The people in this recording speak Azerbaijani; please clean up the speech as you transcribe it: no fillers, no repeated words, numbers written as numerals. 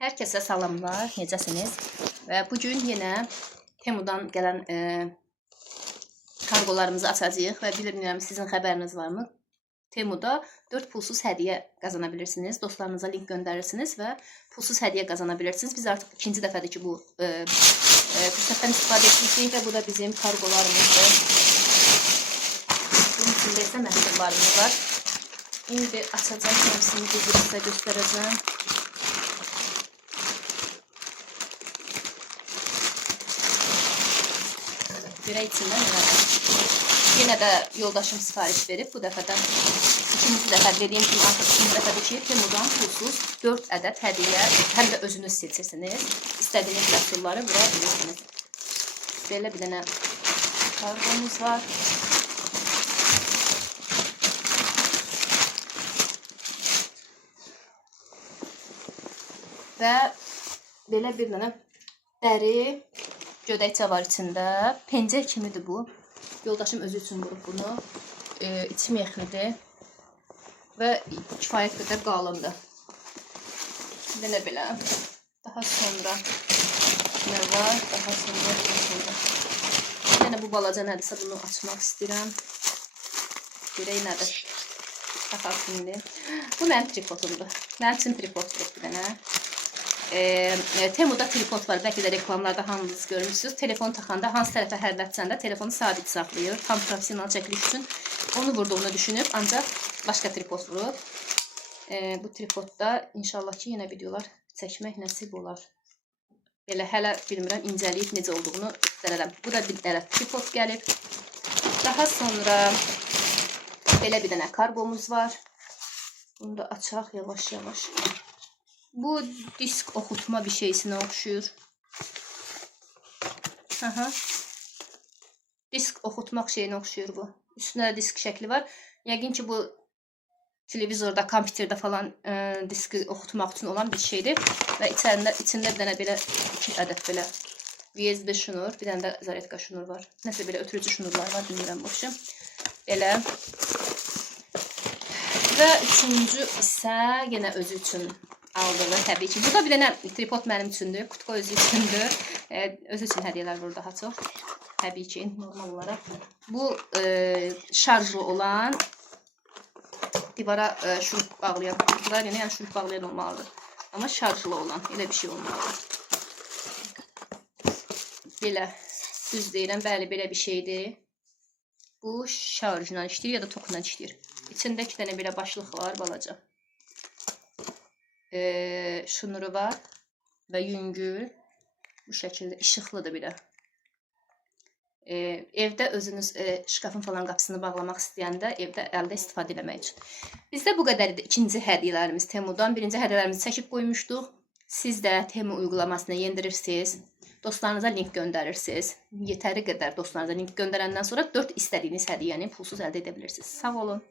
Herkese salamlar, necəsiniz? Və bugün yenə Temudan gələn kargolarımızı açacağıq və bilmirəm sizin xəbəriniz varmı? Temuda 4 pulsuz hədiyyə qazana bilirsiniz. Dostlarınıza link göndərirsiniz və pulsuz hədiyyə qazana bilirsiniz. Biz artıq ikinci dəfədir ki bu fürsətdən istifadə etmişik və bu da bizim kargolarımızdır. Bunun içində isə məhsullarımız var. İndi açacağım, hamısını sizə göstərəcəm. Görə içində nələr. Yenə də yoldaşım sifariş verib. Bu dəfədən ikinci dəfə dediyim kimi artıq ikinci dəfədir ki, Temudan pulsuz 4 ədəd hədiyyə, həm də özünüz seçirsiniz. İstədiyiniz məhsulları vura bilirsiniz. Belə bir dənə kargomuz var. Və belə bir dənə dəri gödəkçə var içində. Pencək kimidir bu. Yoldaşım özü üçün vurub bunu. İçi mexlidir. Və kifayət qədər qalındır. Belə. Daha sonra nə var? Daha sonra. Yəni bu balaca nədirsə bunu açmaq istəyirəm. Görək nədir. Baxaq indi. Bu mənim tripodumdur. Mənim üçün tripoddur bir dənə. Temuda tripod var. Bəlkə də reklamlarda hamınız görmüşsünüz. Telefon taxanda hansı tərəfə hərlətsən də telefonu sabit saxlayır. Tam profesional çəkiliş üçün onu vurduğunu düşünüb. Ancaq başqa tripod vurub. Bu tripodda inşallah ki yenə videolar çəkmək nəsib olar. Belə hələ bilmirəm incəliyib necə olduğunu göstərərəm. Bu da bir dənə tripod gəlir. Daha sonra belə bir dənə karbomuz var. Bunu da açaq yavaş-yavaş. Bu disk oxutma bir şeysinə oxşuyur. Disk oxutmaq şeyinə oxşuyur bu. Üstünə disk şəkli var. Yəqin ki bu televizorda, kompüterdə falan diski oxutmaq üçün olan bir şeydir. Və içində bir dənə belə 2 ədəd belə USB şnur, bir dənə də zaretka şnur var. Nəsə belə ötürücü şnurlar var, bilmirəm boşum. Belə. Və üçüncü isə yenə özü üçün aldığı təbii ki. Bu da bir dənə tripod mənim üçündür. Kutko özü üçündür. Özü üçün hədiyyələr var daha çox. Təbii ki, normal olaraq. Bu şarjlı olan divara şurup bağlayan. Yəni şurup bağlayan olmalıdır. Amma şarjlı olan. Elə bir şey olmalıdır. Belə. Düz deyirəm. Bəli, belə bir şeydir. Bu şarjla işləyir ya da tokla işləyir. İçində 2 dənə belə başlıq var, balaca. Şunuru var və yüngül bu şəkildə işıqlıdır bir də. Evdə özünüz şkafın falan qapısını bağlamaq istəyəndə evdə əldə istifadə etmək üçün. Bizdə bu qədər idi ikinci hədiyyələrimiz Temudan. Birinci hədiyyələrimizi çəkib qoymuşduq. Siz də Temu uygulamasına yendirirsiniz. Dostlarınıza link göndərirsiniz. Yetəri qədər dostlarınıza link göndərəndən sonra 4 istədiyiniz hədiyyəni pulsuz əldə edə bilirsiniz. Sağ olun.